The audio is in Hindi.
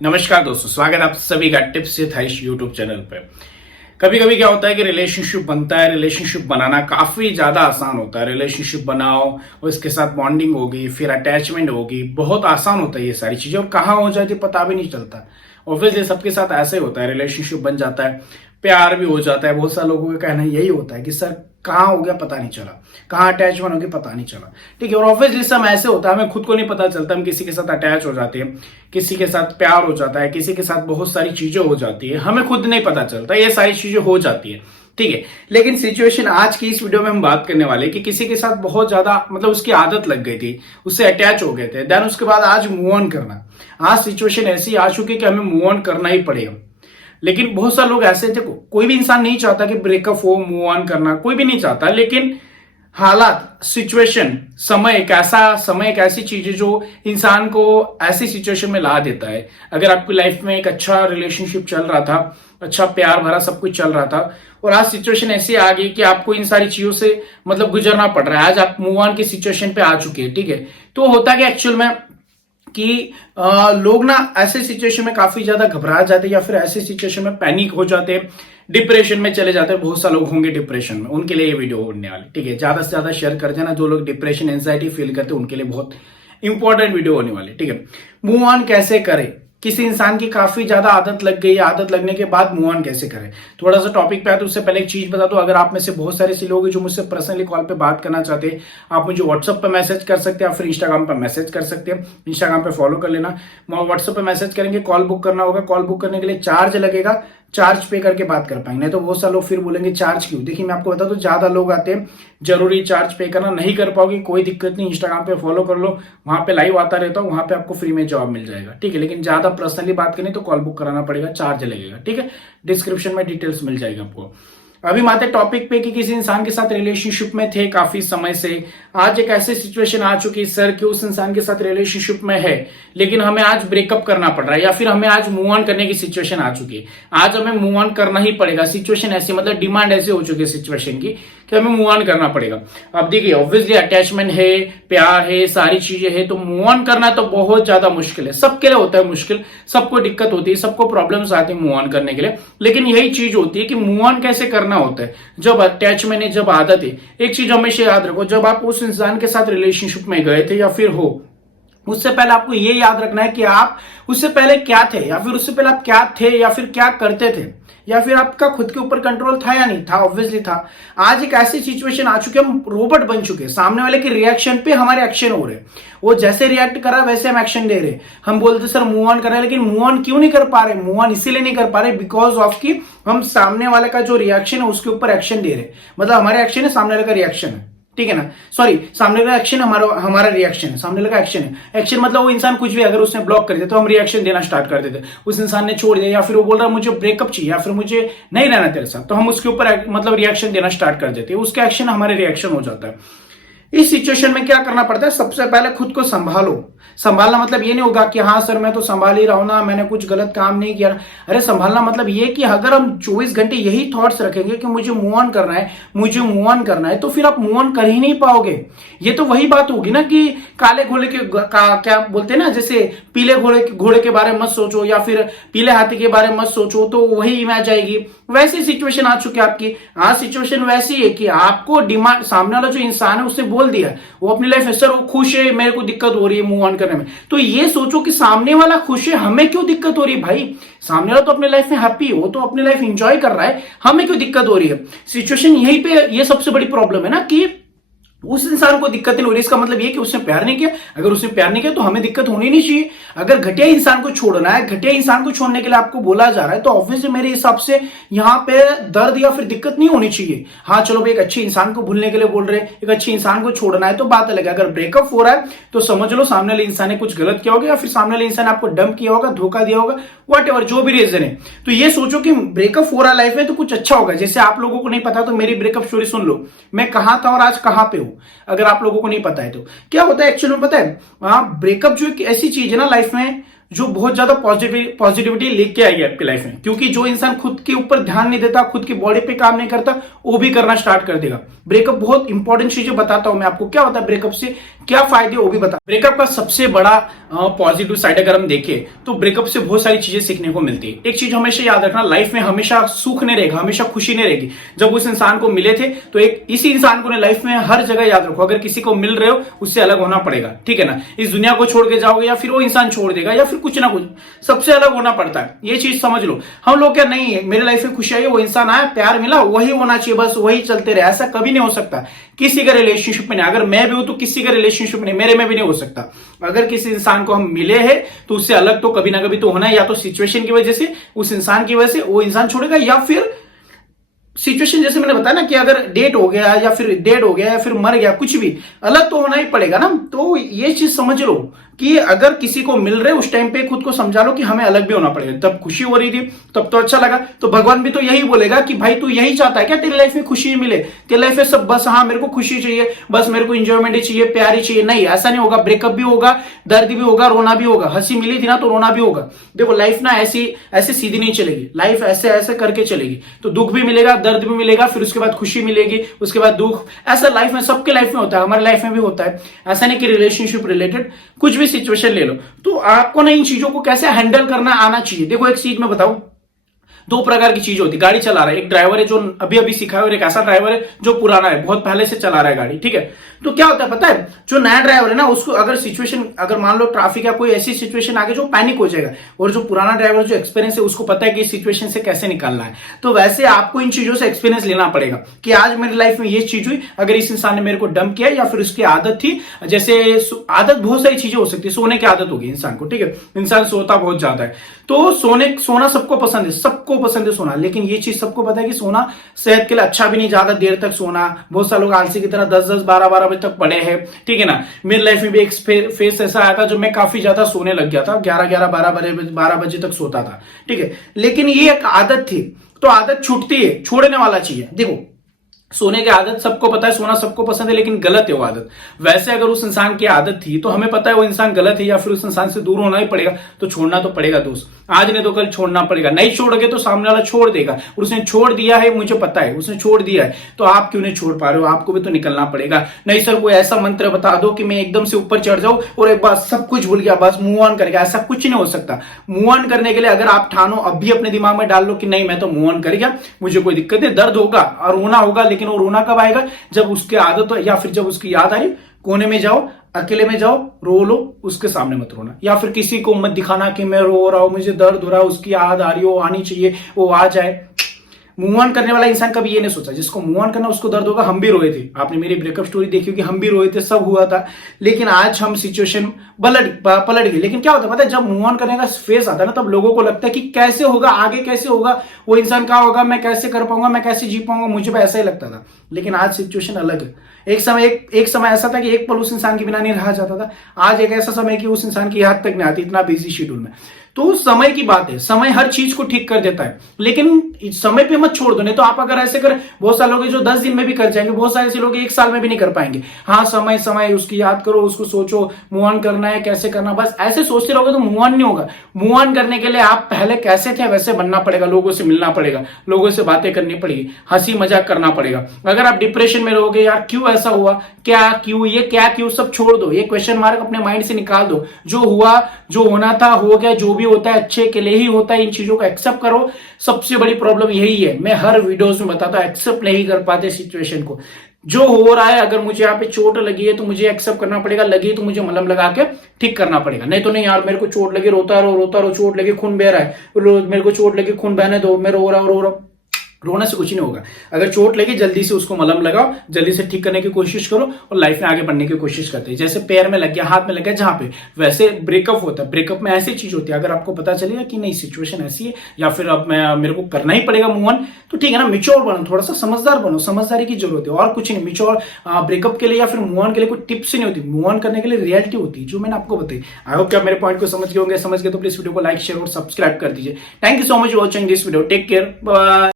नमस्कार दोस्तों, स्वागत है आप सभी का tips with Harish YouTube channel पे। कभी कभी क्या होता है कि रिलेशनशिप बनता है। रिलेशनशिप बनाना काफी ज्यादा आसान होता है। रिलेशनशिप बनाओ और इसके साथ बॉन्डिंग होगी, फिर अटैचमेंट होगी, बहुत आसान होता है ये सारी चीजें। और कहाँ हो जाती है पता भी नहीं चलता। ऑब्वियसली सबके साथ ऐसे होता है, रिलेशनशिप बन जाता है, प्यार भी हो जाता है। बहुत सारे लोगों का कहना यही होता है कि सर कहाँ हो गया पता नहीं चला, कहाँ अटैचमेंट हो गया पता नहीं चला। ठीक है, और ऑब्वियसली सब ऐसे होता है, हमें खुद को नहीं पता चलता। हम किसी के साथ अटैच हो जाते हैं, किसी के साथ प्यार हो जाता है, किसी के साथ बहुत सारी चीजें हो जाती है, हमें खुद नहीं पता चलता, ये सारी चीजें हो जाती है। ठीक है, लेकिन सिचुएशन आज की इस वीडियो में हम बात करने वाले कि किसी के साथ बहुत ज्यादा मतलब उसकी आदत लग गई थी, उससे अटैच हो गए थे, देन उसके बाद आज मूव ऑन करना। आज सिचुएशन ऐसी आ चुकी है कि हमें मूव ऑन करना ही पड़ेगा। लेकिन बहुत सारे लोग ऐसे थे, कोई भी इंसान नहीं चाहता कि ब्रेकअप हो, मूव ऑन करना कोई भी नहीं चाहता। लेकिन हालात, सिचुएशन, समय एक ऐसी चीज है जो इंसान को ऐसी सिचुएशन में ला देता है। अगर आपकी लाइफ में एक अच्छा रिलेशनशिप चल रहा था, अच्छा प्यार भरा सब कुछ चल रहा था, और आज सिचुएशन ऐसी आ गई कि आपको इन सारी चीजों से मतलब गुजरना पड़ रहा है, आज आप मूव ऑन की सिचुएशन पे आ चुके हैं। ठीक है, तो होता क्या एक्चुअल में कि लोग ना ऐसे सिचुएशन में काफी ज्यादा घबरा जाते हैं, या फिर ऐसे सिचुएशन में पैनिक हो जाते हैं, डिप्रेशन में चले जाते हैं। बहुत सारे लोग होंगे डिप्रेशन में, उनके लिए ये वीडियो होने वाली। ठीक है, ज्यादा से ज्यादा शेयर कर देना। जो लोग डिप्रेशन एंजाइटी फील करते हैं उनके लिए बहुत इंपॉर्टेंट वीडियो होने वाली। ठीक है, मूव ऑन कैसे करें, किसी इंसान की काफी ज्यादा आदत लग गई, आदत लगने के बाद मूव ऑन कैसे करें। थोड़ा सा टॉपिक पे आए तो उससे पहले एक चीज बता दो, अगर आप में से बहुत सारे ऐसे लोग हैं जो मुझसे पर्सनली कॉल पे बात करना चाहते हैं, आप मुझे व्हाट्सएप पे मैसेज कर सकते हैं, या फिर इंस्टाग्राम पे मैसेज कर सकते हैं। इंस्टाग्राम पे फॉलो कर लेना, व्हाट्सएप पे मैसेज करेंगे, कॉल बुक करना होगा। कॉल बुक करने के लिए चार्ज लगेगा, चार्ज पे करके बात कर पाएंगे। नहीं तो बहुत सारे लोग फिर बोलेंगे चार्ज क्यों। देखिए मैं आपको बता दूं, ज्यादा लोग आते हैं, जरूरी चार्ज पे करना, नहीं कर पाओगे कोई दिक्कत नहीं, इंस्टाग्राम पे फॉलो कर लो, वहां पे लाइव आता रहता हूं, वहां पे आपको फ्री में जवाब मिल जाएगा। ठीक है, लेकिन ज्यादा पर्सनली बात करनी तो कॉल बुक कराना पड़ेगा, चार्ज लगेगा। ठीक है, डिस्क्रिप्शन में डिटेल्स मिल जाएगी आपको। अभी आते टॉपिक पे कि किसी इंसान के साथ रिलेशनशिप में थे काफी समय से, आज एक ऐसी सिचुएशन आ चुकी है सर कि उस इंसान के साथ रिलेशनशिप में है, लेकिन हमें आज ब्रेकअप करना पड़ रहा है, या फिर हमें आज मूव ऑन करने की सिचुएशन आ चुकी है। आज हमें मूव ऑन करना ही पड़ेगा। सिचुएशन ऐसी मतलब डिमांड ऐसी हो चुकी है सिचुएशन की कि हमें मूव ऑन करना पड़ेगा। अब देखिए ऑब्वियसली अटैचमेंट है, प्यार है, सारी चीजें है, तो मूव ऑन करना तो बहुत ज्यादा मुश्किल है। सबके लिए होता है मुश्किल, सबको दिक्कत होती है, सबको प्रॉब्लम्स आती है मूव ऑन करने के लिए। लेकिन यही चीज होती है कि मूव ऑन कैसे करना होता है। जब अटैचमेंट है, जब आदत है, एक चीज हमेशा याद रखो, जब आप उस इंसान के साथ रिलेशनशिप में गए थे या फिर हो, उससे पहले आपको ये याद रखना है कि आप उससे पहले क्या थे, या फिर उससे पहले आप क्या थे, या फिर क्या करते थे, या फिर आपका खुद के ऊपर कंट्रोल था या नहीं था। ऑब्वियसली था। आज एक ऐसी सिचुएशन आ चुकी है, हम रोबोट बन चुके हैं, सामने वाले के रिएक्शन पे हमारे एक्शन हो रहे। वो जैसे रिएक्ट कर रहा है वैसे हम एक्शन दे रहे। हम बोलते सर मूव ऑन कर रहे हैं, लेकिन मूव ऑन क्यों नहीं कर पा रहे? मूव ऑन इसीलिए नहीं कर पा रहे बिकॉज ऑफ कि हम सामने वाले का जो रिएक्शन है उसके ऊपर एक्शन दे रहे। मतलब हमारे एक्शन है, सामने वाले का रिएक्शन है। ठीक है ना, सॉरी, सामने का एक्शन हमारा रिएक्शन है, सामने का एक्शन है। एक्शन मतलब वो इंसान कुछ भी अगर उसने ब्लॉक कर दिया तो हम रिएक्शन देना स्टार्ट कर देते। उस इंसान ने छोड़ दिया, या फिर वो बोल रहा है मुझे ब्रेकअप चाहिए, या फिर मुझे नहीं रहना तेरे साथ, तो हम उसके ऊपर मतलब रिएक्शन देना स्टार्ट कर देते हैं। उसका एक्शन हमारे रिएक्शन हो जाता है। इस सिचुएशन में क्या करना पड़ता है? सबसे पहले खुद को संभालो। संभालना मतलब ये नहीं होगा कि हाँ सर मैं तो संभाल ही रहा हूं ना, मैंने कुछ गलत काम नहीं किया। अरे संभालना मतलब ये कि अगर हम 24 घंटे यही थॉट्स रखेंगे कि मुझे मूव ऑन करना है, मुझे मूव ऑन करना है, तो फिर आप मूव ऑन कर ही नहीं पाओगे। ये तो वही बात होगी ना कि काले घोड़े के क्या बोलते हैं ना, जैसे पीले घोड़े के बारे में मत सोचो, या फिर पीले हाथी के बारे में मत सोचो, तो वही इमेज आएगी। वैसी सिचुएशन आ चुकी है आपकी। आज सिचुएशन वैसी है कि आपको डिमांड, सामने वाला जो इंसान है उससे बोल दिया, वो अपनी लाइफ में सर वो खुश है, मेरे को दिक्कत हो रही है मूव ऑन करने में। तो ये सोचो कि सामने वाला खुश है, हमें क्यों दिक्कत हो रही है? भाई सामने वाला तो अपने लाइफ में हैप्पी है, वो तो अपनी लाइफ एंजॉय कर रहा है, हमें क्यों दिक्कत हो रही है? सिचुएशन यहीं पे, ये सबसे बड़ी प्रॉब्लम है ना कि उस इंसान को दिक्कत नहीं हो रही। इसका मतलब ये कि उसने प्यार नहीं किया। अगर उसने प्यार नहीं किया तो हमें दिक्कत होनी नहीं चाहिए। अगर घटिया इंसान को छोड़ना है, घटिया इंसान को छोड़ने के लिए आपको बोला जा रहा है, तो ऑब्वियसली मेरे हिसाब से यहाँ पे दर्द या फिर दिक्कत नहीं होनी चाहिए। हाँ चलो भाई, एक अच्छे इंसान को भूलने के लिए बोल रहे हैं, एक अच्छे इंसान को छोड़ना है तो बात अलग है। अगर ब्रेकअप हो रहा है तो समझ लो सामने वाले इंसान ने कुछ गलत किया होगा, या फिर सामने वाले इंसान ने आपको डंप किया होगा, धोखा दिया होगा, वट एवर जो भी रीजन है। तो ये सोचो कि ब्रेकअप हो रहा है लाइफ में तो कुछ अच्छा होगा। जैसे आप लोगों को नहीं पता तो मेरी ब्रेकअप स्टोरी सुन लो, मैं कहां था और आज कहां पे हूं। अगर आप लोगों को नहीं पता है तो क्या होता है एक्चुअली में पता है, हाँ ब्रेकअप जो एक ऐसी चीज है ना लाइफ में, जो बहुत ज्यादा पॉजिटिविटी लेके आएगी आपकी लाइफ में। क्योंकि जो इंसान खुद के ऊपर ध्यान नहीं देता, खुद की बॉडी पे काम नहीं करता, वो भी करना स्टार्ट कर देगा। ब्रेकअप बहुत इंपॉर्टेंट चीजें बताता हूं मैं आपको, क्या होता है ब्रेकअप से, क्या फायदे वो भी बता। ब्रेकअप का सबसे बड़ा पॉजिटिव साइड अगर हम देखें तो ब्रेकअप से बहुत सारी चीजें सीखने को मिलती है। एक चीज हमेशा याद रखना, लाइफ में हमेशा सुख नहीं रहेगा, हमेशा खुशी नहीं रहेगी। जब उस इंसान को मिले थे तो एक इसी इंसान को लाइफ में हर जगह याद रखो, अगर किसी को मिल रहे हो उससे अलग होना पड़ेगा, ठीक है ना। इस दुनिया को छोड़ के जाओगे या फिर वो इंसान छोड़ देगा या फिर कुछ ना कुछ, सबसे अलग होना पड़ता है, ये चीज समझ लो। हम लोग क्या नहीं है, मेरे लाइफ में खुशी आई, वो इंसान आया, प्यार मिला, वही होना चाहिए, बस वही चलते रहे, ऐसा कभी नहीं हो सकता। किसी का रिलेशनशिप में नहीं, अगर मैं भी हूं तो किसी का रिलेशनशिप नहीं, मेरे में भी नहीं हो सकता। अगर किसी इंसान को हम मिले हैं तो उससे अलग तो कभी ना कभी तो होना है, या तो सिचुएशन की वजह से, उस इंसान की वजह से वो इंसान छोड़ेगा, या फिर सिचुएशन जैसे मैंने बताया ना कि अगर डेट हो गया या फिर डेड हो गया या फिर मर गया, कुछ भी अलग तो होना ही पड़ेगा ना। तो ये चीज समझ लो कि अगर किसी को मिल रहे उस टाइम पे खुद को समझा लो कि हमें अलग भी होना पड़ेगा। तब खुशी हो रही थी, तब तो अच्छा लगा, तो भगवान भी तो यही बोलेगा कि भाई तू यही चाहता है क्या, तेरी लाइफ में खुशी मिले, तेरी लाइफ में सब बस हाँ मेरे को खुशी चाहिए, बस मेरे को इंजॉयमेंट ही चाहिए, प्यार ही चाहिए। नहीं, ऐसा नहीं होगा। ब्रेकअप भी होगा, दर्द भी होगा, रोना भी होगा। हंसी मिली थी ना तो रोना भी होगा। देखो लाइफ ना ऐसी ऐसे सीधी नहीं चलेगी, लाइफ ऐसे ऐसे करके चलेगी। तो दुख भी मिलेगा, दर्द भी मिलेगा, फिर उसके बाद खुशी मिलेगी, उसके बाद दुख। ऐसा लाइफ में सबके लाइफ में होता है, हमारे लाइफ में भी होता है। ऐसा नहीं कि रिलेशनशिप रिलेटेड कुछ भी सिचुएशन ले लो, तो आपको ना इन चीजों को कैसे हैंडल करना आना चाहिए। देखो एक चीज मैं बताऊं, दो प्रकार की चीज होती है। गाड़ी चला रहा है एक ड्राइवर है जो अभी अभी सीखा है, और एक ऐसा ड्राइवर है जो पुराना है, बहुत पहले से चला रहा है गाड़ी, ठीक है। तो क्या होता है पता है, जो नया ड्राइवर है ना उसको अगर सिचुएशन, अगर मान लो ट्रैफिक या कोई ऐसी सिचुएशन आगे जो पैनिक हो जाएगा, और जो पुराना ड्राइवर जो एक्सपीरियंस है उसको पता है कि इस सिचुएशन से कैसे निकलना है। तो वैसे आपको इन चीजों से एक्सपीरियंस लेना पड़ेगा कि आज मेरी लाइफ में ये चीज हुई, अगर इस इंसान ने मेरे को डंप किया या फिर उसकी आदत थी, जैसे आदत बहुत सारी चीजें हो सकती है। सोने की आदत होगी इंसान को, ठीक है, इंसान सोता बहुत ज्यादा है, तो सोना सबको पसंद है, सबको पसंद है सोना। लेकिन ये चीज सबको पता है कि सोना सेहत के लिए अच्छा भी नहीं, ज्यादा देर तक सोना। बहुत सारे लोग आलसी की तरह 10-10 12-12 बजे तक पड़े हैं, ठीक है ना। मेरी लाइफ में भी एक फेस ऐसा आया था जब मैं काफी ज्यादा सोने लग गया था, 11-11 12 बजे तक सोता था, ठीक है। लेकिन ये एक आदत थी, तो आदत छूटती है, छोड़ने वाला चाहिए। देखो सोने की आदत सबको पता है, सोना सबको पसंद है, लेकिन गलत है वो आदत। वैसे अगर उस इंसान की आदत थी तो हमें पता है वो इंसान गलत है, या फिर उस इंसान से दूर होना ही पड़ेगा, तो छोड़ना तो पड़ेगा दोस्त। आज नहीं तो कल छोड़ना पड़ेगा। नहीं छोड़ोगे तो सामने वाला छोड़ देगा, और उसने छोड़ दिया है, मुझे पता है उसने छोड़ दिया है, तो आप क्यों नहीं छोड़ पा रहे हो? आपको भी तो निकलना पड़ेगा। नहीं सर कोई ऐसा मंत्र बता दो कि मैं एकदम से ऊपर चढ़ जाऊं और एक बार सब कुछ भूल गया, बस मूव ऑन कर गया, ऐसा कुछ नहीं हो सकता। मूव ऑन करने के लिए अगर आप ठानो, अभी अपने दिमाग में डाल लो कि नहीं मैं तो मूव ऑन कर गया, मुझे कोई दिक्कत नहीं, दर्द होगा और रोना होगा, लेकिन वो रोना कब आएगा? जब उसकी आदत हो, या फिर जब उसकी याद आ रही, कोने में जाओ, अकेले में जाओ, रो लो, उसके सामने मत रोना, या फिर किसी को मत दिखाना कि मैं रो रहा हूं, मुझे दर्द हो रहा है, उसकी याद आ रही हो, आनी चाहिए, वो आ जाए। मूव ऑन करने वाला इंसान कभी ये नहीं सोचा, जिसको मूव ऑन करना उसको दर्द होगा। हम भी रोए थे, आपने मेरी ब्रेकअप स्टोरी देखी होगी, हम भी रोए थे, सब हुआ था, लेकिन आज हम सिचुएशन पलट गई। लेकिन क्या होता है पता है, जब मूव ऑन करने का फेस आता है ना, तब लोगों को लगता है कि कैसे होगा आगे, कैसे होगा, वो इंसान क्या होगा, मैं कैसे कर पाऊंगा, मैं कैसे जी पाऊंगा, मुझे भी ऐसा ही लगता था। लेकिन आज सिचुएशन अलग है। एक समय ऐसा था कि एक पल उस इंसान के बिना नहीं रहा जाता था। आज एक ऐसा समय कि उस इंसान की याद तक नहीं आती, इतना बिजी शेड्यूल में। तो समय की बात है, समय हर चीज को ठीक कर देता है, लेकिन समय पे मत छोड़ दो। नहीं तो आप अगर ऐसे कर, बहुत सारे लोग जो 10 दिन में भी कर जाएंगे, बहुत सारे ऐसे लोग 1 साल में भी नहीं कर पाएंगे। हाँ समय उसकी याद करो, उसको सोचो, मूव ऑन करना है, कैसे करना, बस ऐसे सोचते रहोगे तो मूव ऑन नहीं होगा। मूव ऑन करने के लिए आप पहले कैसे थे वैसे बनना पड़ेगा, लोगों से मिलना पड़ेगा, लोगों से बातें करनी पड़ेगी, हंसी मजाक करना पड़ेगा। अगर आप डिप्रेशन में रहोगे, यार क्यों ऐसा हुआ, क्या क्यों, ये क्या क्यों, सब छोड़ दो, ये क्वेश्चन मार्क अपने माइंड से निकाल दो। जो हुआ, जो होना था हो गया, जो भी होता है अच्छे के लिए ही होता है, इन चीजों को एक्सेप्ट करो। सबसे बड़ी प्रॉब्लम यही है, मैं हर वीडियोस में बताता हूं, एक्सेप्ट नहीं कर पाते सिचुएशन को। जो हो रहा है, अगर मुझे यहाँ पे चोट लगी है तो मुझे एक्सेप्ट करना पड़ेगा, लगी तो मुझे मलहम लगा के ठीक करना पड़ेगा। नहीं तो नहीं यार मेरे को चोट लगी, रोता रहो, चोट लगी खून बह रहा है, मेरे को चोट लगी खून बहने दो, मैं रो रहा हूं। रोने से कुछ नहीं होगा। अगर चोट लगी जल्दी से उसको मलहम लगाओ, जल्दी से ठीक करने की कोशिश करो और लाइफ में आगे बढ़ने की कोशिश करते हैं। जैसे पैर में लग गया, हाथ में लग गया, जहां पे, वैसे ब्रेकअप होता है। ब्रेकअप में ऐसी चीज होती है, अगर आपको पता चलेगा कि नहीं सिचुएशन ऐसी है या फिर अब मेरे को करना ही पड़ेगा मूव ऑन, तो ठीक है ना, मिच्योर बनो, थोड़ा सा समझदार बनो, समझदारी की जरूरत है और कुछ नहीं। मिच्योर ब्रेकअप के लिए या फिर मूव ऑन के लिए कोई टिप्स नहीं होती, मूव ऑन करने के लिए रियलिटी होती है, जो मैंने आपको बताई। आई होप कि आप मेरे पॉइंट को समझ गए होंगे, समझ गए तो प्लीज वीडियो को लाइक शेयर और सब्सक्राइब कर दीजिए। Thank you so much for watching this video, take care, bye.